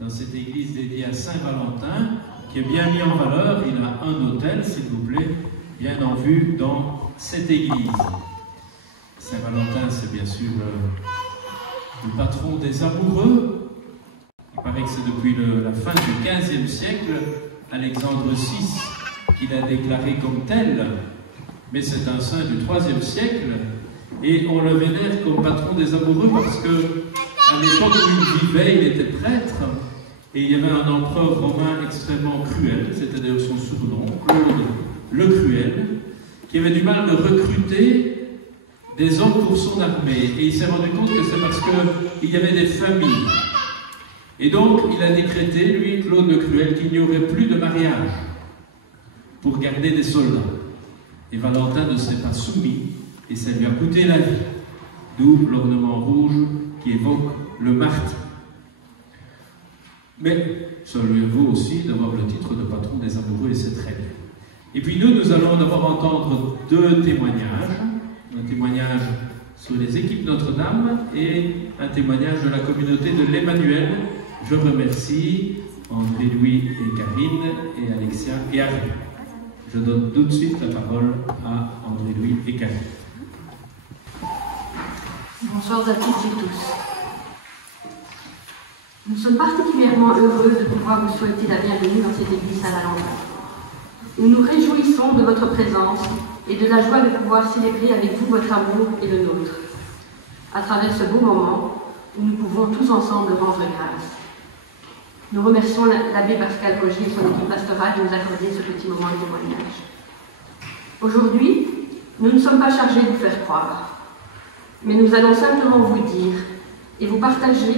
dans cette église dédiée à Saint-Valentin, qui est bien mis en valeur. Il a un autel, s'il vous plaît, bien en vue dans cette église. Saint-Valentin, c'est bien sûr le patron des amoureux. Il paraît que c'est depuis la fin du XVe siècle, Alexandre VI, qu'il a déclaré comme tel, mais c'est un saint du IIIe siècle, et on le vénère comme patron des amoureux parce que à l'époque où il vivait, il était prêtre, et il y avait un empereur romain extrêmement cruel, c'était d'ailleurs son surnom, Claude le Cruel, qui avait du mal de recruter des hommes pour son armée, et il s'est rendu compte que c'est parce qu'il y avait des familles. Et donc, il a décrété, lui, Claude le Cruel, qu'il n'y aurait plus de mariage pour garder des soldats. Et Valentin ne s'est pas soumis, et ça lui a coûté la vie. D'où l'ornement rouge qui évoque le martyr. Mais ça lui vaut aussi d'avoir le titre de patron des amoureux, et c'est très bien. Et puis nous allons d'abord entendre deux témoignages. Un témoignage sur les équipes Notre-Dame et un témoignage de la communauté de l'Emmanuel. Je remercie André-Louis et Karine et Alexia et Harry. Je donne tout de suite la parole à André-Louis et Karine. Bonsoir à toutes et tous. Nous sommes particulièrement heureux de pouvoir vous souhaiter la bienvenue dans cette église Saint-Valentin. Nous nous réjouissons de votre présence et de la joie de pouvoir célébrer avec vous votre amour et le nôtre, à travers ce beau moment où nous pouvons tous ensemble rendre grâce. Nous remercions l'abbé Pascal Roger et son équipe pastorale de nous accorder ce petit moment de témoignage. Aujourd'hui, nous ne sommes pas chargés de vous faire croire, mais nous allons simplement vous dire et vous partager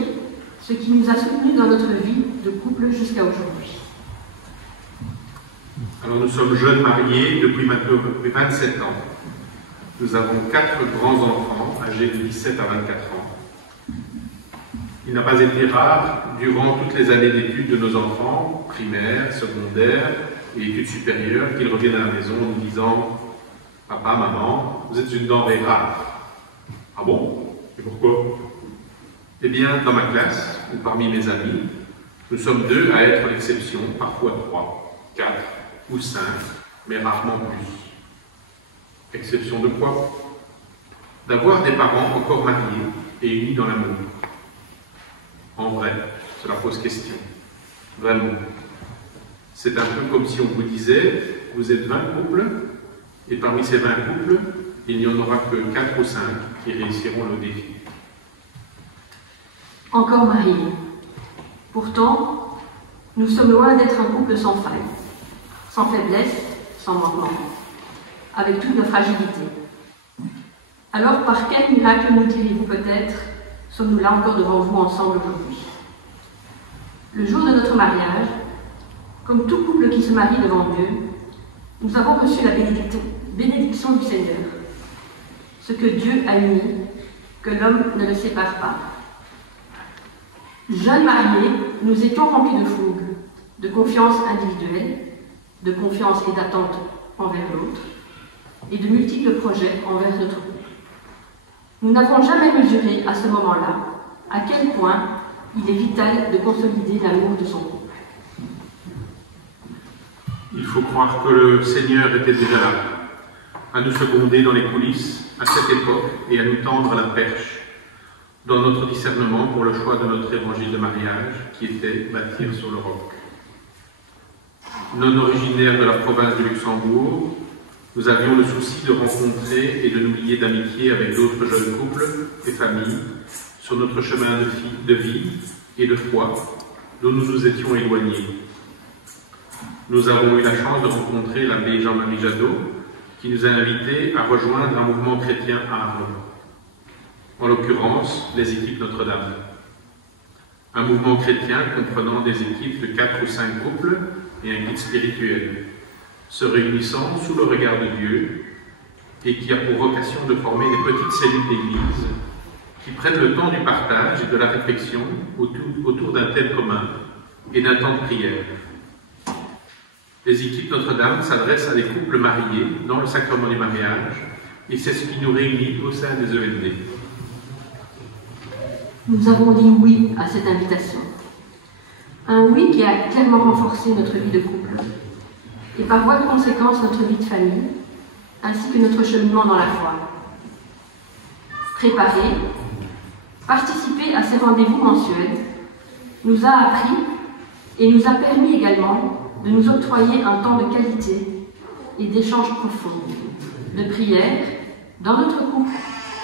ce qui nous a soutenus dans notre vie de couple jusqu'à aujourd'hui. Alors nous sommes jeunes mariés depuis maintenant 27 ans. Nous avons 4 grands-enfants âgés de 17 à 24 ans. Il n'a pas été rare, durant toutes les années d'études de nos enfants, primaires, secondaires et études supérieures, qu'ils reviennent à la maison en nous disant « Papa, maman, vous êtes une denrée rare. » Ah bon? Et pourquoi? Eh bien, dans ma classe, ou parmi mes amis, nous sommes 2 à être l'exception, parfois 3, 4 ou 5, mais rarement plus. Exception de quoi? D'avoir des parents encore mariés et unis dans l'amour. En vrai, cela pose question. Vraiment. C'est un peu comme si on vous disait, vous êtes 20 couples, et parmi ces 20 couples, il n'y en aura que 4 ou 5 qui réussiront le défi. Encore mariés. Pourtant, nous sommes loin d'être un couple sans faille, sans faiblesse, sans manquement, avec toutes nos fragilités. Alors, par quel miracle nous direz-vous peut-être, sommes-nous là encore devant vous ensemble aujourd'hui? Le jour de notre mariage, comme tout couple qui se marie devant Dieu, nous avons reçu la bénédiction du Seigneur. Ce que Dieu a uni, que l'homme ne le sépare pas. Jeunes mariés, nous étions remplis de fougue, de confiance individuelle, de confiance et d'attente envers l'autre, et de multiples projets envers notre couple. Nous n'avons jamais mesuré à ce moment-là à quel point il est vital de consolider l'amour de son couple. Il faut croire que le Seigneur était déjà là, à nous seconder dans les coulisses à cette époque et à nous tendre la perche dans notre discernement pour le choix de notre évangile de mariage qui était bâtir sur le roc. Non originaires de la province du Luxembourg, nous avions le souci de rencontrer et de nous lier d'amitié avec d'autres jeunes couples et familles sur notre chemin de vie et de foi dont nous nous étions éloignés. Nous avons eu la chance de rencontrer l'abbé Jean-Marie Jadot qui nous a invités à rejoindre un mouvement chrétien à Arles, en l'occurrence les équipes Notre-Dame. Un mouvement chrétien comprenant des équipes de 4 ou 5 couples et un guide spirituel, se réunissant sous le regard de Dieu et qui a pour vocation de former des petites cellules d'église qui prennent le temps du partage et de la réflexion autour d'un thème commun et d'un temps de prière. Les équipes Notre-Dame s'adressent à des couples mariés dans le sacrement du mariage et c'est ce qui nous réunit au sein des ELD. Nous avons dit oui à cette invitation. Un oui qui a clairement renforcé notre vie de couple et par voie de conséquence notre vie de famille, ainsi que notre cheminement dans la foi. Préparer, participer à ces rendez-vous mensuels nous a appris et nous a permis également de nous octroyer un temps de qualité et d'échanges profonds, de prière, dans notre couple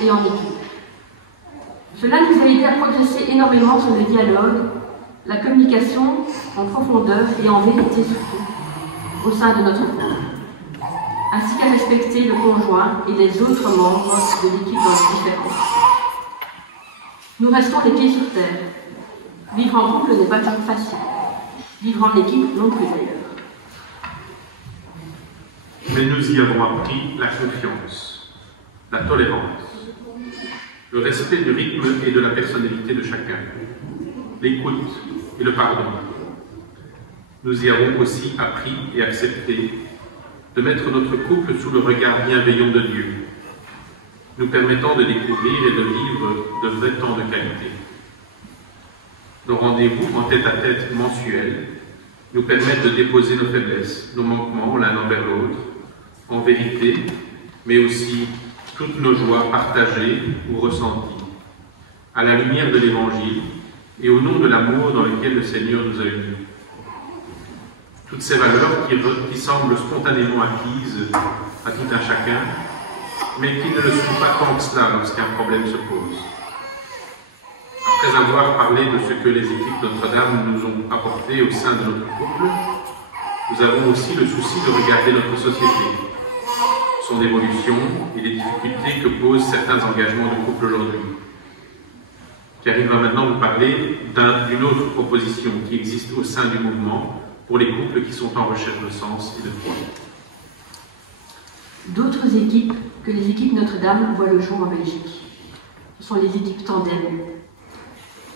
et en équipe. Cela nous a aidé à progresser énormément sur le dialogue, la communication en profondeur et en vérité surtout, au sein de notre couple, ainsi qu'à respecter le conjoint et les autres membres de l'équipe dans les différences. Nous restons les pieds sur terre. Vivre en couple n'est pas toujours facile. Vivre en équipe non plus d'ailleurs. Mais nous y avons appris la confiance, la tolérance, le respect du rythme et de la personnalité de chacun, l'écoute et le pardon. Nous y avons aussi appris et accepté de mettre notre couple sous le regard bienveillant de Dieu, nous permettant de découvrir et de vivre de vrais temps de qualité. Nos rendez-vous en tête-à-tête mensuels nous permettent de déposer nos faiblesses, nos manquements l'un envers l'autre, en vérité, mais aussi toutes nos joies partagées ou ressenties, à la lumière de l'Évangile et au nom de l'amour dans lequel le Seigneur nous a unis. Toutes ces valeurs qui semblent spontanément acquises à tout un chacun, mais qui ne le sont pas tant que cela lorsqu'un problème se pose. Après avoir parlé de ce que les équipes Notre-Dame nous ont apporté au sein de notre couple, nous avons aussi le souci de regarder notre société, son évolution et les difficultés que posent certains engagements de couple aujourd'hui. Car il va maintenant vous parler d'une autre proposition qui existe au sein du mouvement pour les couples qui sont en recherche de sens et de foi. D'autres équipes que les équipes Notre-Dame voient le jour en Belgique. Ce sont les équipes Tandem.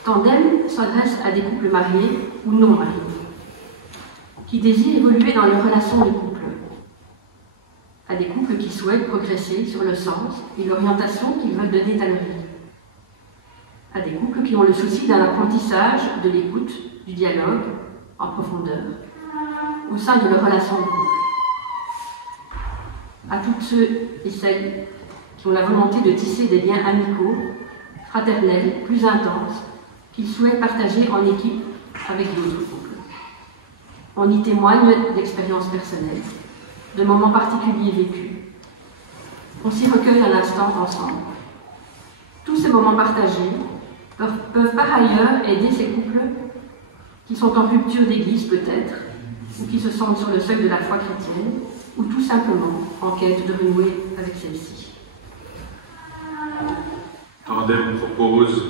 Tandem s'adresse à des couples mariés ou non mariés, qui désirent évoluer dans leur relation de couple, à des couples qui souhaitent progresser sur le sens et l'orientation qu'ils veulent donner à leur vie, à des couples qui ont le souci d'un apprentissage de l'écoute, du dialogue en profondeur, au sein de leur relation de couple. À tous ceux et celles qui ont la volonté de tisser des liens amicaux, fraternels, plus intenses, qu'ils souhaitent partager en équipe avec d'autres couples. On y témoigne d'expériences personnelles, de moments particuliers vécus. On s'y recueille un instant ensemble. Tous ces moments partagés peuvent par ailleurs aider ces couples qui sont en rupture d'église peut-être, ou qui se sentent sur le seuil de la foi chrétienne, ou tout simplement en quête de renouer avec celle-ci. Tandem propose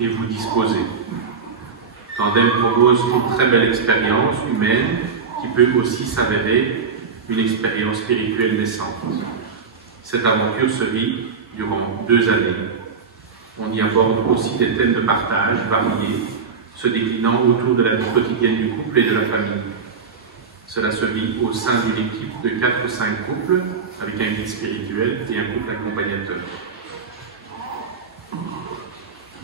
et vous disposez. Tandem propose une très belle expérience humaine qui peut aussi s'avérer une expérience spirituelle naissante. Cette aventure se vit durant 2 années. On y aborde aussi des thèmes de partage variés, se déclinant autour de la vie quotidienne du couple et de la famille. Cela se vit au sein d'une équipe de 4 ou 5 couples, avec un guide spirituel et un couple accompagnateur.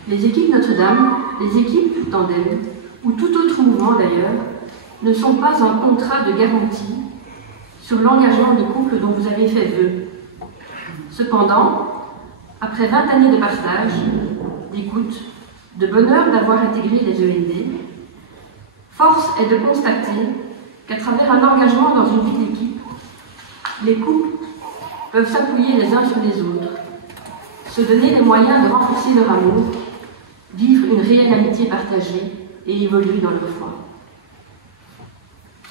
Les équipes Notre-Dame, les équipes Tandem, ou tout autre mouvement d'ailleurs, ne sont pas un contrat de garantie sur l'engagement de couple dont vous avez fait vœu. Cependant, après 20 années de partage, d'écoute, de bonheur d'avoir intégré les END, force est de constater qu'à travers un engagement dans une vie d'équipe, les couples peuvent s'appuyer les uns sur les autres, se donner les moyens de renforcer leur amour, vivre une réelle amitié partagée et évoluer dans leur foi.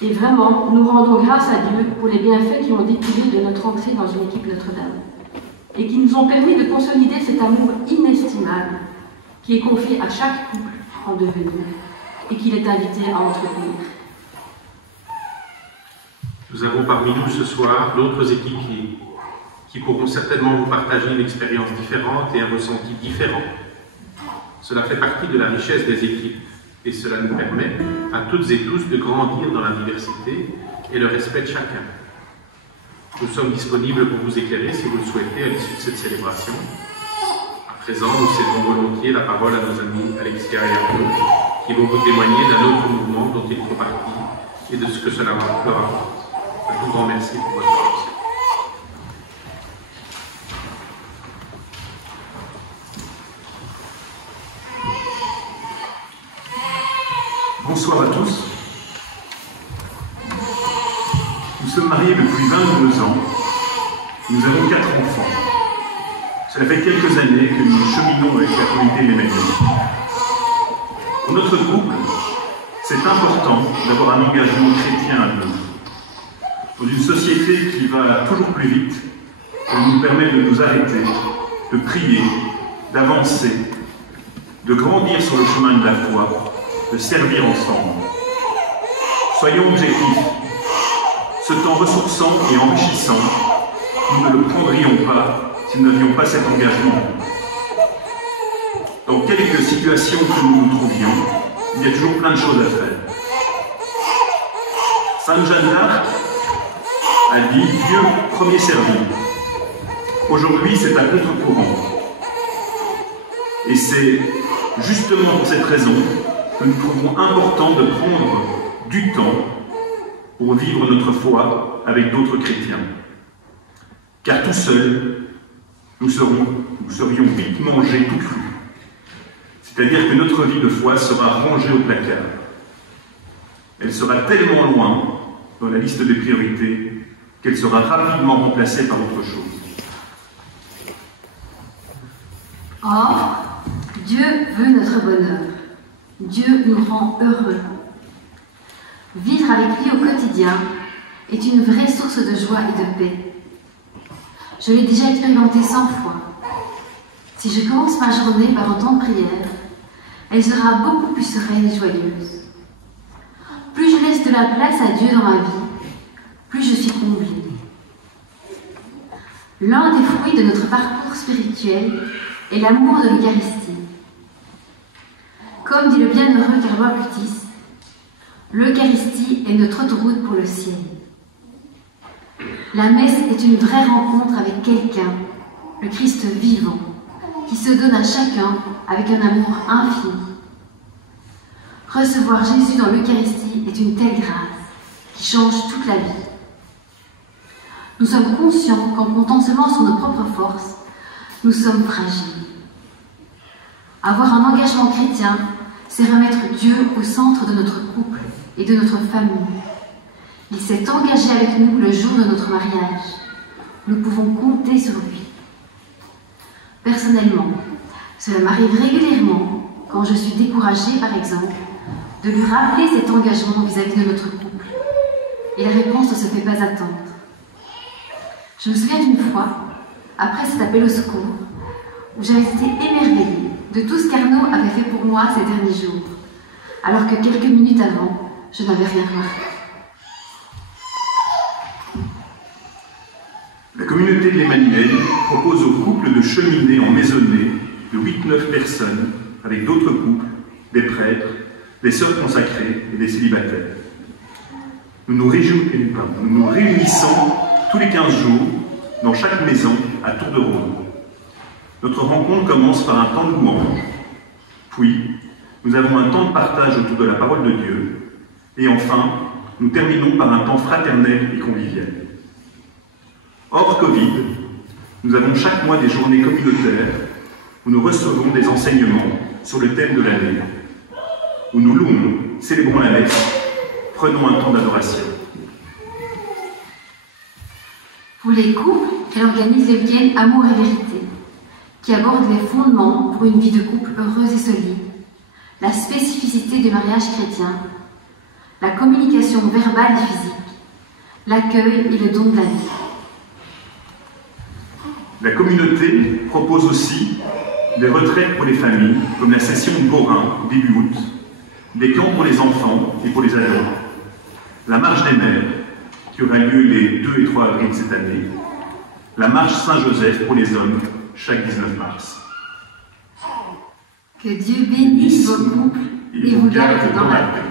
Et vraiment, nous rendons grâce à Dieu pour les bienfaits qui ont découlé de notre entrée dans une équipe Notre-Dame et qui nous ont permis de consolider cet amour inestimable qui est confié à chaque couple en devenir et qu'il est invité à entretenir. Nous avons parmi nous ce soir d'autres équipiers qui pourront certainement vous partager une expérience différente et un ressenti différent. Cela fait partie de la richesse des équipes et cela nous permet à toutes et tous de grandir dans la diversité et le respect de chacun. Nous sommes disponibles pour vous éclairer si vous le souhaitez à l'issue de cette célébration. À présent, nous cédons volontiers la parole à nos amis Alexia et Arnaud qui vont vous témoigner d'un autre mouvement dont ils font partie et de ce que cela leur apporte. Un tout grand merci pour votre attention. Bonsoir à tous. Nous sommes mariés depuis 22 ans. Nous avons 4 enfants. Cela fait quelques années que nous cheminons avec la communauté Emmanuel. Pour notre couple, c'est important d'avoir un engagement chrétien à nous. Dans une société qui va toujours plus vite, elle nous permet de nous arrêter, de prier, d'avancer, de grandir sur le chemin de la foi, de servir ensemble. Soyons objectifs. Ce temps ressourçant et enrichissant, nous ne le prendrions pas si nous n'avions pas cet engagement. Dans quelques situations que nous nous trouvions, il y a toujours plein de choses à faire. Sainte Jeanne d'Arc a dit « Dieu premier servi ». Aujourd'hui, c'est à contre-courant. Et c'est justement pour cette raison que nous trouvons important de prendre du temps pour vivre notre foi avec d'autres chrétiens. Car tout seuls, nous serions vite mangés tout cru. C'est-à-dire que notre vie de foi sera rangée au placard. Elle sera tellement loin dans la liste des priorités qu'elle sera rapidement remplacée par autre chose. Or, Dieu veut notre bonheur. Dieu nous rend heureux. Vivre avec lui au quotidien est une vraie source de joie et de paix. Je l'ai déjà expérimenté 100 fois. Si je commence ma journée par un temps de prière, elle sera beaucoup plus sereine et joyeuse. Plus je laisse de la place à Dieu dans ma vie, plus je suis comblée. L'un des fruits de notre parcours spirituel est l'amour de l'Eucharistie. Comme dit le bienheureux Carlo Acutis, l'Eucharistie est notre autoroute pour le ciel. La messe est une vraie rencontre avec quelqu'un, le Christ vivant, qui se donne à chacun avec un amour infini. Recevoir Jésus dans l'Eucharistie est une telle grâce qui change toute la vie. Nous sommes conscients qu'en comptant seulement sur nos propres forces, nous sommes fragiles. Avoir un engagement chrétien, c'est remettre Dieu au centre de notre couple et de notre famille. Il s'est engagé avec nous le jour de notre mariage. Nous pouvons compter sur lui. Personnellement, cela m'arrive régulièrement, quand je suis découragée par exemple, de lui rappeler cet engagement vis-à-vis de notre couple. Et la réponse ne se fait pas attendre. Je me souviens d'une fois, après cet appel au secours, où j'avais été émerveillée de tout ce qu'Arnaud avait fait pour moi ces derniers jours, alors que quelques minutes avant, je n'avais rien remarqué. La communauté de l'Emmanuel propose aux couples de cheminer en maisonnée de 8-9 personnes avec d'autres couples, des prêtres, des sœurs consacrées et des célibataires. Nous nous réunissons tous les 15 jours dans chaque maison à tour de rôle. Notre rencontre commence par un temps de louange, puis nous avons un temps de partage autour de la parole de Dieu, et enfin, nous terminons par un temps fraternel et convivial. Hors Covid, nous avons chaque mois des journées communautaires où nous recevons des enseignements sur le thème de l'année, où nous louons, célébrons la messe, prenons un temps d'adoration. Pour les couples, elle organise le week-end Amour et Vérité, qui aborde les fondements pour une vie de couple heureuse et solide, la spécificité du mariage chrétien, la communication verbale et physique, l'accueil et le don de la vie. La communauté propose aussi des retraites pour les familles, comme la session de Borin, début août, des camps pour les enfants et pour les ados, la marche des mères, qui aura lieu les 2 et 3 avril cette année, la marche Saint-Joseph pour les hommes, chaque 19 mars. Que Dieu bénisse vos couples et vous garde dans la paix.